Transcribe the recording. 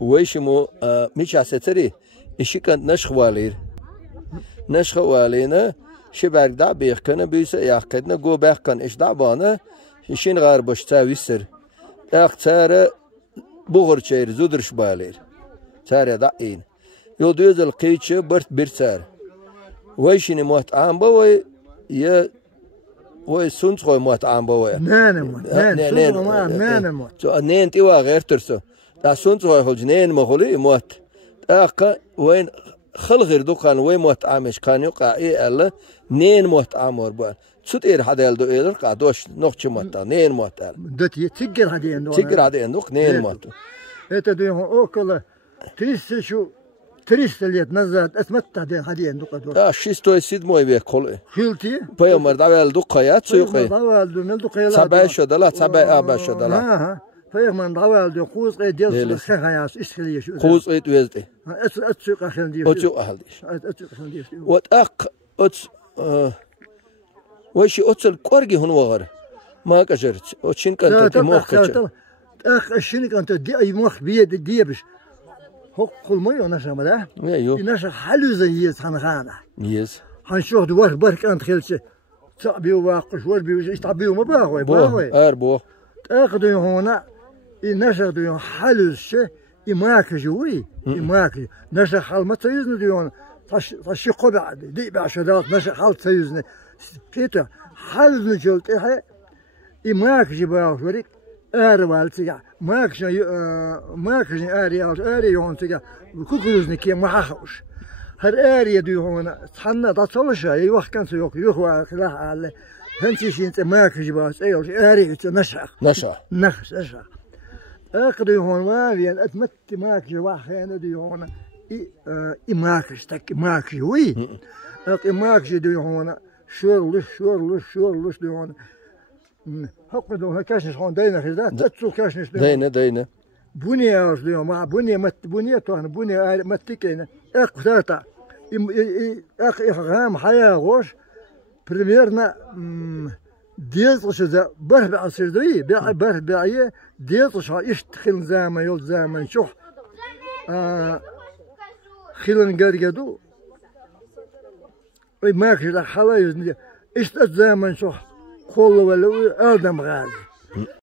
ويشمو مش عساتري إشي كان نشخ والينا شبارك دا بيخكنا بيسا يحكدنا جو بيخكن إش دعبانا إشين غار باش تاويسر تارة بغر شير زودرش بالير تارة دعين يوديوز القيتش برت برتار ويشيني موت عامبا وي سونت خوي موت عامبا وي نين تيوا غير ترسو دا سونت خوي خلج نين مخولي موت اقا وين خل غير دوكان وي موت عامش كان يقع اي الا نين موت عامور بان سوت اير حدا يلدو اير قادوش نوخ موتا نين موت ال دتي تيجر هدي اندوك نين موت اتا دو اوكل تريسشو تريست ليت نزات اسمت هدي اندوك دو شيستو سيد موي بي كول خيلتي بايمر داول دو قيات سوقي داول دو ملدو قيلا سبع شدلا سبع ابا شدلا فيغمان داول دو خوز قي ديال خياس اسخلي شو خوز قي توزدي اتسوق خلدي اتسوق خلدي وتاق اتس وشي اتسل قرغي هون وغر ما كجرت وشين كانت موخ اخ شين كانت دي اي موخ بيد دي بش هو كل مي ونشا مدا نشا حلو زي خانخانه يس هنشوف دوار برك انت خلش تعبيو واقش وربي تعبيو ما باغوي اربو اخذوا هنا نشا دو حلو الشيء يماك جوي يماك نشا حال ما تيزن ديون تشي قبع دي بعشرات نشا حال تيزن كيتا حل نجلت ايه يماك جباو وريك والتيا ماكش اري يون تيا كوكوزني كي ما حوش هر اري دو هنا تحنا تصلش اي وقت كان سيوك يخوا خلاص على هنتي شي ماك جباس اي اري نشا اقدي هون واري اتمت ماك جوا خانه دي هنا اي ماكش تك ماك وي اقي ماكش دي هنا شور دي هنا هقدو هكاشنش هون دينا خزات تتسو كاشنش دينا بني اوش ديو مع بني توهن بني متكينا اقتاتا اخ غام حياه غوش بريميرنا ديزش ذا بربع سيدري بربع ديزش يشتخل زمان يول زمان شوح خلن قرقدو ماكش لا حلا يزني اشت زمان شوح كل ولا آدم غالي